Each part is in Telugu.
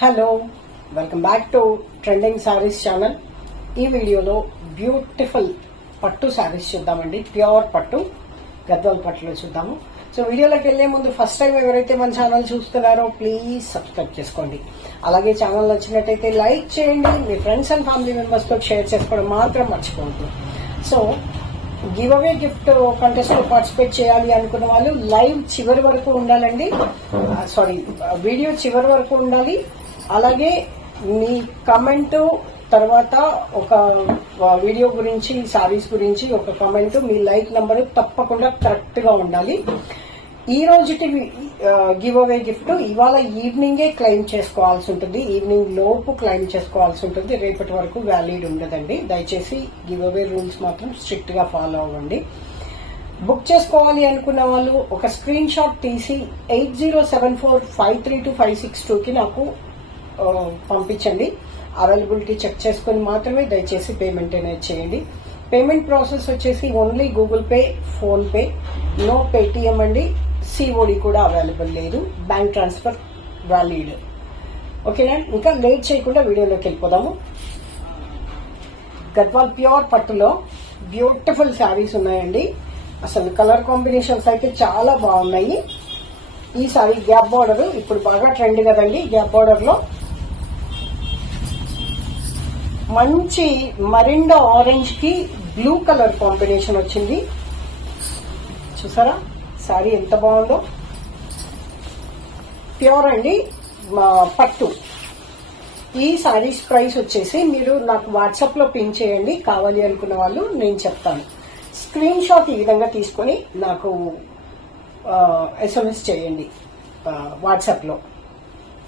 Hello welcome back to trending saris channel. ఈ వీడియోలో బ్యూటిఫుల్ పట్టు శారీస్ చూద్దామండి. ప్యూర్ పట్టు గద్వాల్ పట్టులో చూద్దాము. సో వీడియోలోకి వెళ్ళే ముందు ఫస్ట్ టైం ఎవరైతే మన ఛానల్ చూస్తున్నారో ప్లీజ్ సబ్స్క్రైబ్ చేసుకోండి. అలాగే ఛానల్ నచ్చినట్టయితే లైక్ చేయండి. మీ ఫ్రెండ్స్ అండ్ ఫ్యామిలీ మెంబర్స్తో షేర్ చేసుకోవడం మాత్రం మర్చిపోవద్దు. సో గివ్ అవే గిఫ్ట్ కంటెస్ట్లో పార్టిసిపేట్ చేయాలి అనుకున్న వాళ్ళు లైవ్ చివరి వరకు ఉండాలండి. సారీ వీడియో చివరి వరకు ఉండాలి. అలాగే మీ కమెంట్ తర్వాత ఒక వీడియో గురించి సారీస్ గురించి ఒక కమెంట్ మీ లైక్ నంబర్ తప్పకుండా కరెక్ట్గా ఉండాలి. ఈ రోజుటి గివ్ అవే గిఫ్ట్ ఇవాళ ఈవినింగే క్లెయిమ్ చేసుకోవాల్సి ఉంటుంది. ఈవినింగ్ లోపు క్లెయిమ్ చేసుకోవాల్సి ఉంటుంది. రేపటి వరకు వ్యాలిడ్ ఉండదండి. దయచేసి గివ్ అవే రూల్స్ మాత్రం స్ట్రిక్ట్గా ఫాలో అవ్వండి. బుక్ చేసుకోవాలి అనుకున్న వాళ్ళు ఒక స్క్రీన్ షాట్ తీసి eight zero seven four five three two five six టూకి నాకు పంపించండి. అవైలబిలిటీ చెక్ చేసుకుని మాత్రమే దయచేసి పేమెంట్ అనేది చేయండి. పేమెంట్ ప్రాసెస్ వచ్చేసి only Google Pay PhonePe no Paytm అండి. సిఓడి కూడా అవైలబుల్ లేదు. బ్యాంక్ ట్రాన్స్ఫర్ వ్యాలిడ్ ఓకేనా ఇంకా లేట్ చేయకుండా వీడియోలోకి వెళ్ళిపోదాము. గద్వాల్ ప్యూర్ పట్టులో బ్యూటిఫుల్ శారీస్ ఉన్నాయండి. అసలు కలర్ కాంబినేషన్స్ అయితే చాలా బాగున్నాయి. ఈ సారీ గ్యాప్ బార్డర్ ఇప్పుడు బాగా ట్రెండ్ కదండి. గ్యాప్ బార్డర్లో మంచి మరిండో ఆరెంజ్కి బ్లూ కలర్ కాంబినేషన్ వచ్చింది. చూసారా? సారీ ఎంత బాగుందో. ప్యూర్ అండి మా పట్టు. ఈ సారీస్ ప్రైస్ వచ్చేసి మీరు నాకు వాట్సాప్లో పిన్ చేయండి కావాలి అనుకున్న వాళ్ళు నేను చెప్తాను. స్క్రీన్ షాట్ ఈ విధంగా తీసుకొని నాకు ఎస్ఎంఎస్ చేయండి వాట్సాప్లో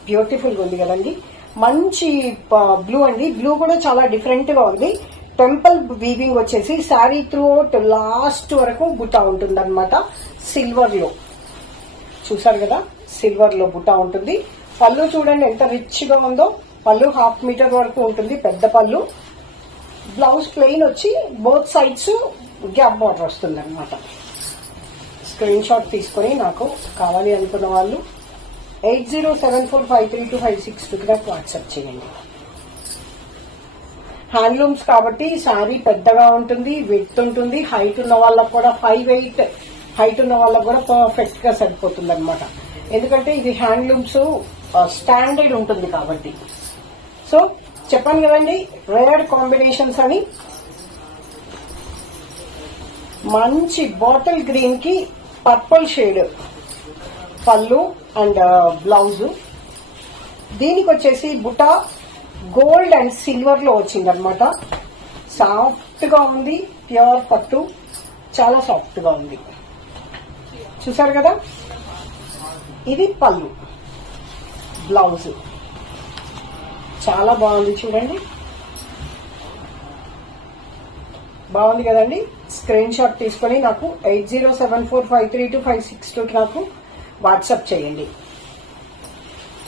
బ్యూటిఫుల్గా ఉంది కదండి. మంచి బ్లూ అండి. బ్లూ కూడా చాలా డిఫరెంట్గా ఉంది. టెంపుల్ వీవింగ్ వచ్చేసి శారీ త్రూ లాస్ట్ వరకు బుట్ట ఉంటుంది అనమాట సిల్వర్లో. చూసారు కదా? సిల్వర్లో బుట్ట ఉంటుంది. పళ్ళు చూడండి ఎంత రిచ్గా ఉందో. పళ్ళు హాఫ్ మీటర్ వరకు ఉంటుంది పెద్ద పళ్ళు. బ్లౌజ్ ప్లెయిన్ వచ్చి బోత్ సైడ్స్ గ్యాప్ బార్డర్ వస్తుంది అనమాట స్క్రీన్ షాట్ తీసుకొని నాకు కావాలి అనుకున్న వాళ్ళు eight zero seven four five three two five six two నాకు వాట్సాప్ చేయండి. హ్యాండ్లూమ్స్ కాబట్టి శారీ పెద్దగా ఉంటుంది విత్ ఉంటుంది హైట్ ఉన్న వాళ్ళకు కూడా ఫైవ్ ఎయిట్ హైట్ ఉన్న వాళ్ళకు కూడా పర్ఫెక్ట్గా సరిపోతుంది అనమాట ఎందుకంటే ఇది హ్యాండ్లూమ్స్ స్టాండర్డ్ ఉంటుంది కాబట్టి. సో చెప్పాను కదండి రేర్ కాంబినేషన్స్ అని. మంచి బాటిల్ గ్రీన్కి పర్పుల్ షేడ్ పళ్ళు అండ్ బ్లౌజ్. దీనికి వచ్చేసి బుట్ట గోల్డ్ అండ్ సిల్వర్లో వచ్చిందనమాట సాఫ్ట్గా ఉంది ప్యూర్ పట్టు చాలా సాఫ్ట్గా ఉంది. చూసారు కదా? ఇది పళ్ళు బ్లౌజ్. చాలా బాగుంది చూడండి. బాగుంది కదండి? స్క్రీన్ షాట్ తీసుకొని నాకు eight zero seven four five three two five six టూకి నాకు వాట్సాప్ చేయండి.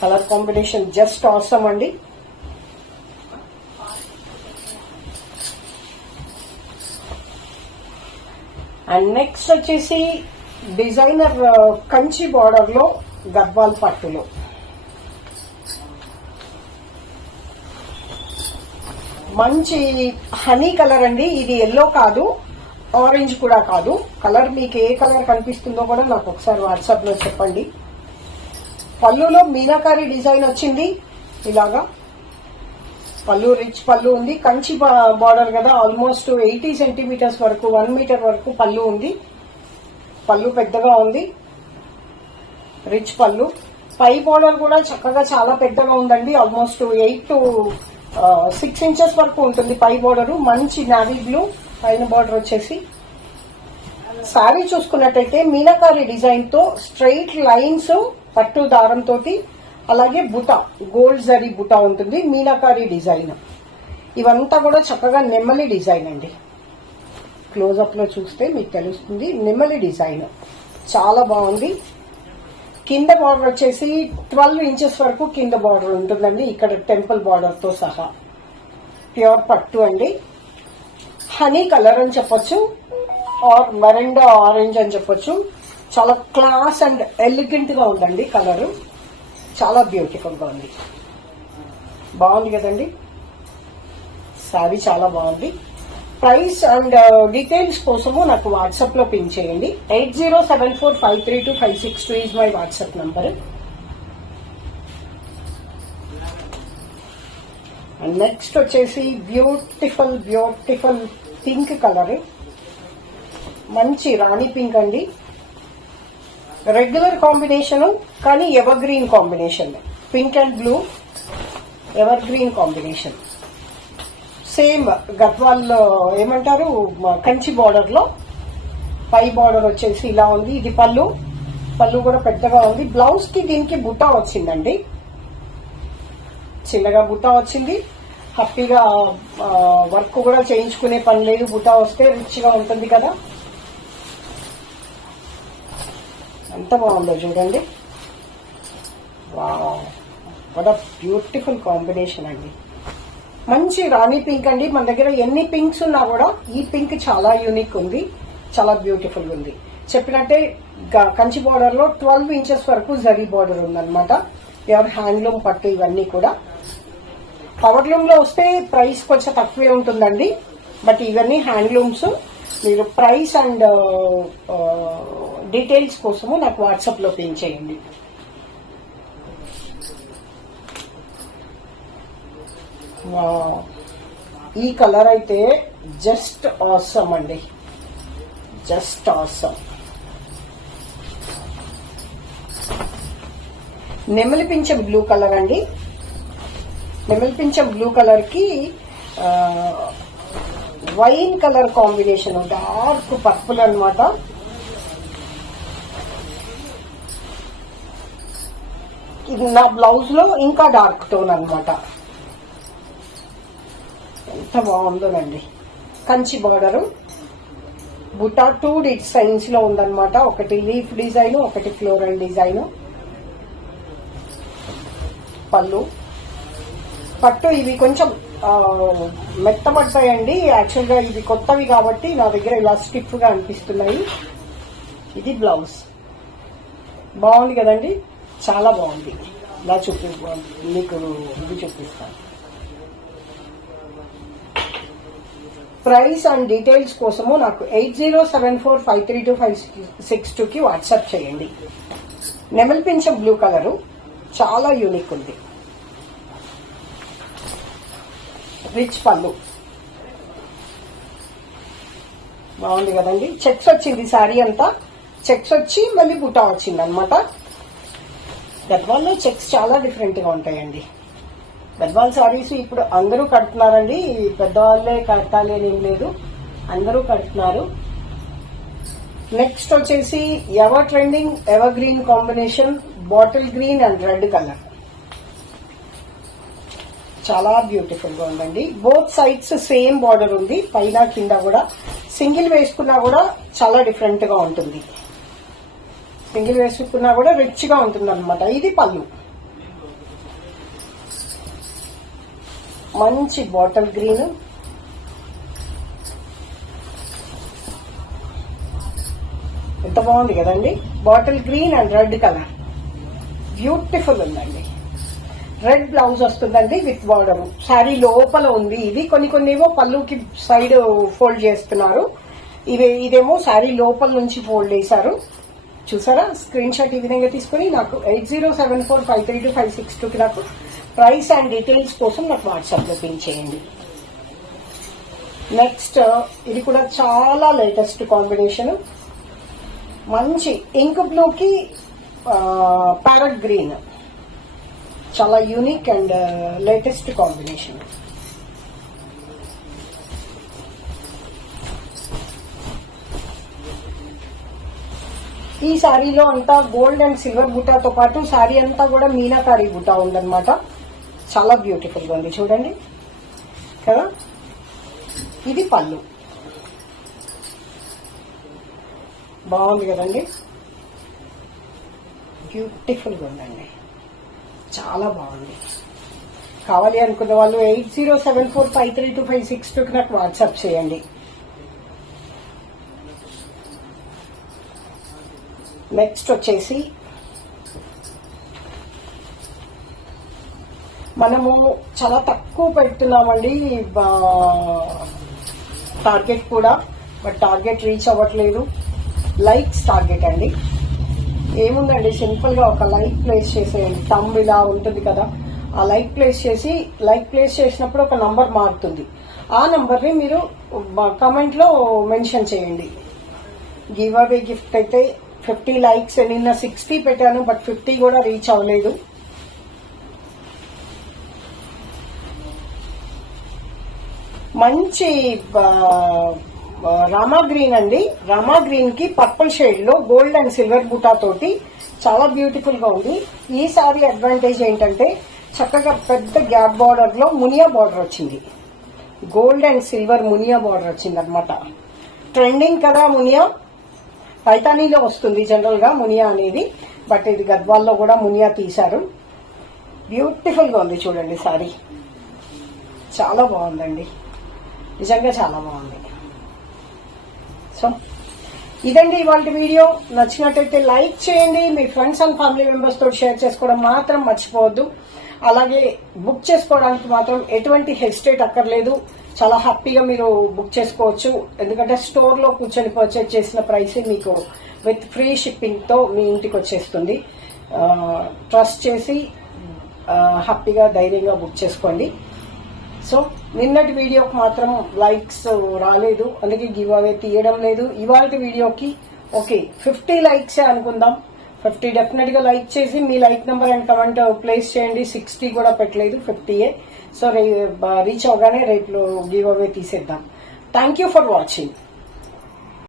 కలర్ కాంబినేషన్ జస్ట్ అవసరం అండి. అండ్ నెక్స్ట్ వచ్చేసి డిజైనర్ కంచి బార్డర్లో గద్వాల్ పట్టులో. మంచి హనీ కలర్ అండి. ఇది ఎల్లో కాదు. ఆరెంజ్ కూడా కాదు. కలర్ మీకు ఏ కలర్ కనిపిస్తుందో కూడా నాకు ఒకసారి వాట్సాప్లో చెప్పండి. పళ్ళులో మీనాకారి డిజైన్ వచ్చింది. ఇలాగా. పళ్ళు రిచ్ పళ్ళు ఉంది. కంచి బార్డర్ కదా. ఆల్మోస్ట్ ఎయిటీ సెంటీమీటర్స్ వరకు వన్ మీటర్ వరకు పళ్ళు ఉంది. పళ్ళు పెద్దగా ఉంది. రిచ్ పళ్ళు. పై బార్డర్ కూడా చక్కగా చాలా పెద్దగా ఉందండి. Almost eight to six inches వరకు ఉంటుంది పై బార్డర్. మంచి నావీ బ్లూ. పైన బార్డర్ వచ్చేసి. శారీ చూసుకున్నట్టయితే మీనాకారి డిజైన్తో స్ట్రైట్ లైన్స్ పట్టు దారం తోటి అలాగే బుట గోల్డ్ జరీ బుట ఉంటుంది మీనాకారి డిజైన్ ఇవంతా కూడా చక్కగా నెమ్మలి డిజైన్ అండి. క్లోజప్లో చూస్తే మీకు తెలుస్తుంది నెమ్మలి డిజైన్ చాలా బాగుంది. కింద బార్డర్ వచ్చేసి ట్వెల్వ్ ఇంచెస్ వరకు కింద బార్డర్ ఉంటుందండి ఇక్కడ టెంపుల్ బార్డర్తో సహా. ప్యూర్ పట్టు అండి. హనీ కలర్ అని చెప్పొచ్చు ఆర్ మరెండా ఆరెంజ్ అని చెప్పొచ్చు. చాలా క్లాస్ అండ్ ఎలిగెంట్గా ఉందండి కలర్. చాలా బ్యూటిఫుల్గా ఉంది. బాగుంది కదండి? శారీ చాలా బాగుంది. ప్రైస్ అండ్ uh, డీటెయిల్స్ కోసము నాకు వాట్సాప్లో పిన్ చేయండి. Eight zero seven four five three two five six two is my WhatsApp number. And next వచ్చేసి బ్యూటిఫుల్ బ్యూటిఫుల్ పింక్ కలర్. మంచి రాణి పింక్ అండి. రెగ్యులర్ కాంబినేషన్ కానీ evergreen combination pink and blue evergreen combination same గద్వాల్లో ఏమంటారు? కంచి బార్డర్లో. పై బార్డర్ వచ్చేసి ఇలా ఉంది. ఇది పళ్ళు. పళ్ళు కూడా పెద్దగా ఉంది. బ్లౌజ్కి దీనికి బుట్ట వచ్చిందండి. చిన్నగా బుట్ట వచ్చింది. హ్యాపీగా వర్క్ కూడా చేయించుకునే పని లేదు. బుట్ట వస్తే రిచ్గా ఉంటుంది కదా. ఎంత బాగుందో చూడండి. వాట్ బ్యూటిఫుల్ కాంబినేషన్ అండి. మంచి రాణి పింక్ అండి. మన దగ్గర ఎన్ని పింక్స్ ఉన్నా కూడా ఈ పింక్ చాలా యూనిక్ ఉంది. చాలా బ్యూటిఫుల్ ఉంది. చెప్పినట్టే కంచి బార్డర్లో ట్వెల్వ్ ఇంచెస్ వరకు జరీ బార్డర్ ఉందన్నమాట. ఎవరు హ్యాండ్లూమ్ పట్టు ఇవన్నీ కూడా. పవర్ లూమ్లో వస్తే ప్రైస్ కొంచెం తక్కువే ఉంటుందండి. బట్ ఇవన్నీ హ్యాండ్లూమ్స్ మీరు ప్రైస్ అండ్ డీటెయిల్స్ కోసము నాకు వాట్సాప్లో పిన్ చేయండి. ఈ కలర్ అయితే జస్ట్ ఆసమ్ అండి. Just awesome. నెమలి పింఛం బ్లూ కలర్ అండి. నెమలిపించే బ్లూ కలర్కి wine colour combination dark purple అనమాట ఇది నా బ్లౌజ్లో ఇంకా డార్క్ టోన్ అనమాట ఎంత బాగుందోనండి. కంచి బార్డరు. బుటా టూ డిజైన్స్లో ఉందన్నమాట. ఒకటి లీఫ్ డిజైన్ ఒకటి ఫ్లోరల్ డిజైన్. పళ్ళు. పట్టు ఇవి కొంచెం ఆ, మెత్తబడతాయండి యాక్చువల్ ఇవి కొత్తవి కాబట్టి నా దగ్గర ఇలా స్టిఫ్గా అనిపిస్తున్నాయి. ఇది బ్లౌజ్. బాగుంది కదండి? చాలా బాగుంది. ఇలా చూపి మీకు ఇది చూపిస్తాను. ప్రైస్ అండ్ డీటెయిల్స్ కోసము నాకు eight zero seven four five three two five six టూకి వాట్సాప్ చేయండి. నెమల్ పింఛం బ్లూ కలరు. చాలా యూనిక్ ఉంది. రిచ్ పళ్ళు. బాగుంది కదండి. చెక్స్ వచ్చింది శారీ అంతా. చెక్స్ వచ్చి మళ్ళీ బుటా వచ్చింది అనమాట గద్వాల్లో చెక్స్ చాలా డిఫరెంట్గా ఉంటాయండి. గద్వాల్ శారీస్ ఇప్పుడు అందరూ కడుతున్నారండి. పెద్దవాళ్ళే కట్టాలి అని ఏం లేదు. అందరూ కడుతున్నారు. నెక్స్ట్ వచ్చేసి ever trending evergreen combination bottle green and red colour. చాలా బ్యూటిఫుల్గా ఉందండి. బోత్ సైడ్స్ సేమ్ బార్డర్ ఉంది. పైన కింద కూడా. సింగిల్ వేసుకున్నా కూడా చాలా డిఫరెంట్గా ఉంటుంది. సింగిల్ వేసుకున్నా కూడా రిచ్గా ఉంటుంది అనమాట ఇది పళ్ళు. మంచి బాటిల్ గ్రీన్ ఎంత బాగుంది కదండి. Bottle green and red colour beautiful ఉందండి. రెడ్ బ్లౌజ్ వస్తుందండి విత్ బార్డర్ శారీ లోపల ఉంది ఇది. కొన్ని కొన్ని ఏమో పళ్ళుకి సైడ్ ఫోల్డ్ చేస్తున్నారు. ఇవి ఇదేమో శారీ లోపల నుంచి ఫోల్డ్ చేశారు. చూసారా? స్క్రీన్ షాట్ ఈ విధంగా తీసుకుని నాకు eight zero seven four five three two five six టూకి నాకు ప్రైస్ అండ్ డీటెయిల్స్ కోసం నాకు వాట్సాప్లో పిన్ చేయండి. నెక్స్ట్ ఇది కూడా చాలా లేటెస్ట్ కాంబినేషన్ మంచి ఇంక్ బ్లూకి ప్యారట్ గ్రీన్ చాలా యూనిక్ అండ్ లేటెస్ట్ కాంబినేషన్ ఈ శారీలో అంతా గోల్డ్ అండ్ సిల్వర్ బుటాతో పాటు శారీ అంతా కూడా మీనాకారి బుటా ఉందన్నమాట. చాలా బ్యూటిఫుల్గా ఉంది చూడండి. కదా? ఇది పళ్ళు. బాగుంది కదండి? బ్యూటిఫుల్గా ఉందండి. చాలా బాగుంది. కావాలి అనుకున్న వాళ్ళు eight zero seven four five three two five six టూకి నాకు వాట్సాప్ చేయండి. నెక్స్ట్ వచ్చేసి మనము చాలా తక్కువ పెడుతున్నామండి టార్గెట్ కూడా బట్ టార్గెట్ రీచ్ అవ్వట్లేదు. లైక్స్ టార్గెట్ అండి. ఏముందండి? సింపుల్గా ఒక లైట్ ప్లేస్ చేసేయండి. తమ్ ఇలా ఉంటుంది కదా. ఆ లైట్ ప్లేస్ చేసి లైట్ ప్లేస్ చేసినప్పుడు ఒక నంబర్ మారుతుంది. ఆ నంబర్ని మీరు కమెంట్లో మెన్షన్ చేయండి. గివ్ అవే గిఫ్ట్ అయితే ఫిఫ్టీ లైక్స్ నిన్న సిక్స్టీ పెట్టాను బట్ ఫిఫ్టీ కూడా రీచ్ అవ్వలేదు. మంచి రామా గ్రీన్ అండి. రామా గ్రీన్కి పర్పుల్ షేడ్లో గోల్డ్ అండ్ సిల్వర్ బూటా తోటి చాలా బ్యూటిఫుల్గా ఉంది. ఈ సారీ అడ్వాంటేజ్ ఏంటంటే చక్కగా పెద్ద గ్యాప్ బార్డర్లో మునియా బార్డర్ వచ్చింది. గోల్డ్ అండ్ సిల్వర్ మునియా బార్డర్ వచ్చింది అనమాట ట్రెండింగ్ కదా మునియా? పైతానీలో వస్తుంది జనరల్గా మునియా అనేది బట్ ఇది గద్వాల్లో కూడా మునియా తీశారు. బ్యూటిఫుల్గా ఉంది చూడండి సారీ. చాలా బాగుందండి. నిజంగా చాలా బాగుంది. సో ఇదండి ఇవాళ వీడియో. నచ్చినట్టయితే లైక్ చేయండి. మీ ఫ్రెండ్స్ అండ్ ఫ్యామిలీ మెంబర్స్ తోటి షేర్ చేసుకోవడం మాత్రం మర్చిపోవద్దు. అలాగే బుక్ చేసుకోవడానికి మాత్రం ఎటువంటి హెసిటేట్ అక్కర్లేదు. చాలా హ్యాపీగా మీరు బుక్ చేసుకోవచ్చు. ఎందుకంటే స్టోర్లో కూర్చొని పర్చేజ్ చేసిన ప్రైస్ మీకు విత్ ఫ్రీ షిప్పింగ్తో మీ ఇంటికి వచ్చేస్తుంది. ట్రస్ట్ చేసి హ్యాపీగా ధైర్యంగా బుక్ చేసుకోండి. సో నిన్నటి వీడియోకి మాత్రం లైక్స్ రాలేదు. అందుకే గివ్ అవే తీయడం లేదు. ఇవాళ వీడియోకి ఓకే ఫిఫ్టీ లైక్సే అనుకుందాం. ఫిఫ్టీ డెఫినెట్గా లైక్ చేసి మీ like number and comment place చేయండి. సిక్స్టీ కూడా పెట్టలేదు ఫిఫ్టీయే సో రీచ్ అవగానే రేపు గివ్ అవే తీసేద్దాం. Thank you for watching